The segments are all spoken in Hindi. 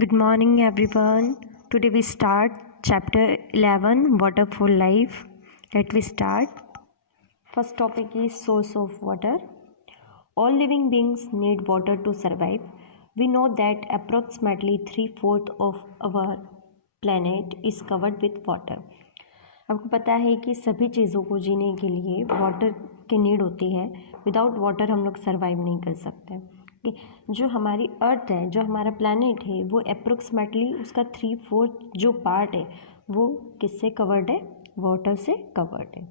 Good morning, everyone. Today we start chapter 11 Water for Life. Let me start. First topic is source of water. All living beings need water to survive. We know that approximately 3/4 of our planet is covered with water. आपको पता है कि सभी चीज़ों को जीने के लिए वाटर की नीड होती है. विदाउट वाटर हम लोग सर्वाइव नहीं कर सकते. जो हमारी अर्थ है, जो हमारा प्लैनेट है, वो अप्रोक्सीमेटली उसका 3/4 जो पार्ट है वो किससे कवर्ड है? वाटर से कवर्ड है.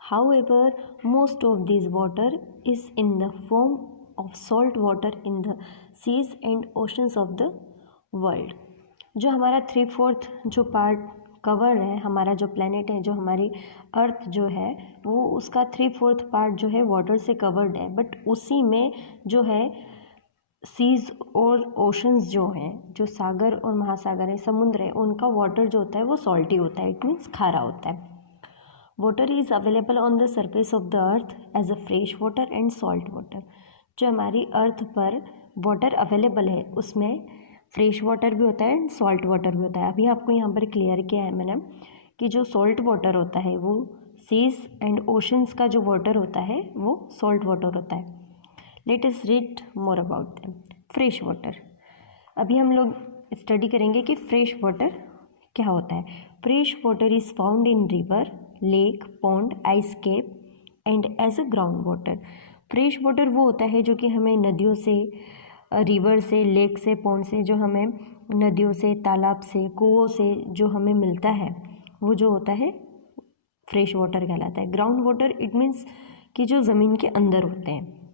However most of this water is in the form of salt water in the seas and oceans of the world. जो हमारा 3/4 जो पार्ट कवर है, हमारा जो प्लैनेट है, जो हमारी अर्थ जो है, वो उसका 3/4 पार्ट जो है वाटर से कवर्ड है. बट उसी में जो है सीज और ओशंस जो हैं, जो सागर और महासागर है, समुद्र है, उनका वाटर जो होता है वो सॉल्टी होता है. इट मीन्स खारा होता है. Water is available on the surface of the earth as a fresh water and salt water. जो हमारी अर्थ पर वाटर अवेलेबल है उसमें फ्रेश वाटर भी होता है एंड सॉल्ट वाटर भी होता है. अभी आपको यहाँ पर क्लियर किया है मैंने कि जो सॉल्ट वाटर होता है वो सीज एंड ओशंस का जो वाटर होता है वो सॉल्ट वाटर होता है. Let us read more about them. Fresh water. अभी हम लोग स्टडी करेंगे कि फ्रेश वाटर क्या होता है. Fresh water is found in river, lake, pond, ice cap and as a ground water. Fresh water वो होता है जो कि हमें नदियों से, रिवर से, लेक से, पॉन्ड से, जो हमें नदियों से, तालाब से, कुओं से जो हमें मिलता है वो जो होता है फ्रेश वाटर कहलाता है. ग्राउंड वाटर इट मीन्स कि जो ज़मीन के अंदर होते हैं.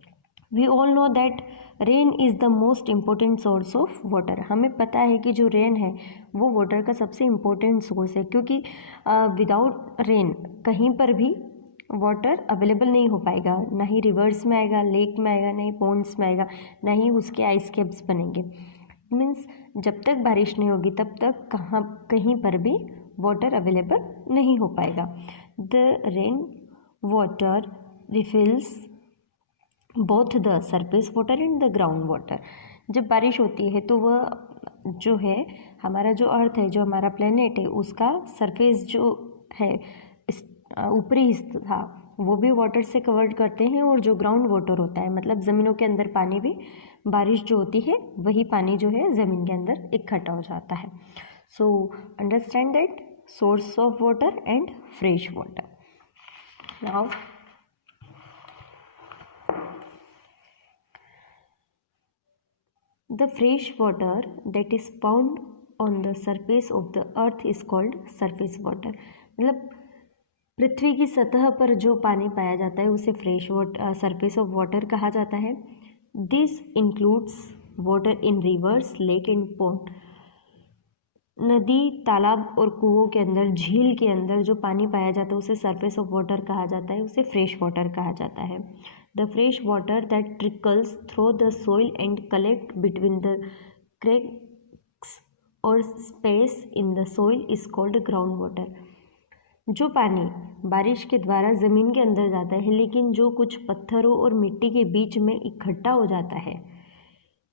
We all know that rain is the most important source of water. हमें पता है कि जो रेन है वो वाटर का सबसे इम्पोर्टेंट सोर्स है, क्योंकि विदाउट रेन कहीं पर भी वाटर अवेलेबल नहीं हो पाएगा. ना ही रिवर्स में आएगा, लेक में आएगा, ना ही पॉन्ड्स में आएगा, ना ही उसके आइस कैप्स बनेंगे. मीन्स जब तक बारिश नहीं होगी तब तक कहीं पर भी वाटर अवेलेबल नहीं हो पाएगा. The rain water refills both the surface water and the ground water. जब बारिश होती है तो वह जो है हमारा जो अर्थ है, जो हमारा प्लेनेट है, उसका सरफेस जो है, ऊपरी हिस्सा, वो भी वाटर से कवर्ड करते हैं. और जो ग्राउंड वाटर होता है, मतलब ज़मीनों के अंदर पानी भी, बारिश जो होती है वही पानी जो है ज़मीन के अंदर इकट्ठा हो जाता है. So understand that source of water and fresh water. Now the fresh water that is found on the surface of the earth is called surface water. मतलब पृथ्वी की सतह पर जो पानी पाया जाता है उसे fresh water, surface of water कहा जाता है. This includes water in reverse, lake and pond. नदी, तालाब और कुओं के अंदर, झील के अंदर जो पानी पाया जाता है उसे सरफेस ऑफ वाटर कहा जाता है, उसे फ्रेश वाटर कहा जाता है. The fresh water that trickles through the soil and collect between the cracks और space in the soil is called ground water. जो पानी बारिश के द्वारा ज़मीन के अंदर जाता है लेकिन जो कुछ पत्थरों और मिट्टी के बीच में इकट्ठा हो जाता है,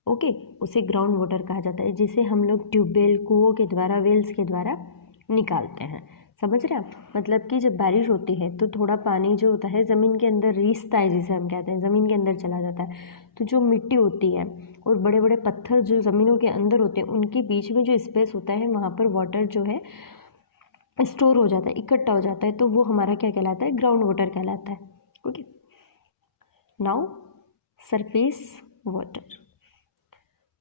ओके, उसे ग्राउंड वाटर कहा जाता है, जिसे हम लोग ट्यूबवेल, कुओं के द्वारा, वेल्स के द्वारा निकालते हैं. समझ रहे हैं आप? मतलब कि जब बारिश होती है तो थोड़ा पानी जो होता है ज़मीन के अंदर रिसता है, जिसे हम कहते हैं, ज़मीन के अंदर चला जाता है. तो जो मिट्टी होती है और बड़े बड़े पत्थर जो ज़मीनों के अंदर होते हैं, उनके बीच में जो स्पेस होता है वहाँ पर वाटर जो है स्टोर हो जाता है, इकट्ठा हो जाता है. तो वो हमारा क्या कहलाता है? ग्राउंड वाटर कहलाता है. Okay. Now surface water.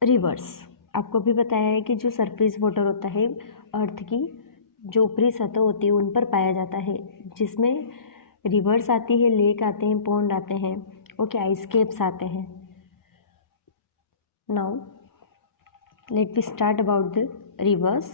Reverse. आपको भी बताया है कि जो सरफेस वाटर होता है अर्थ की जो ऊपरी सतह होती है उन पर पाया जाता है, जिसमें रिवर्स आती है, लेक आते हैं, पॉन्ड आते हैं, ओके, आइस केप्स आते हैं. Now let we start about the reverse.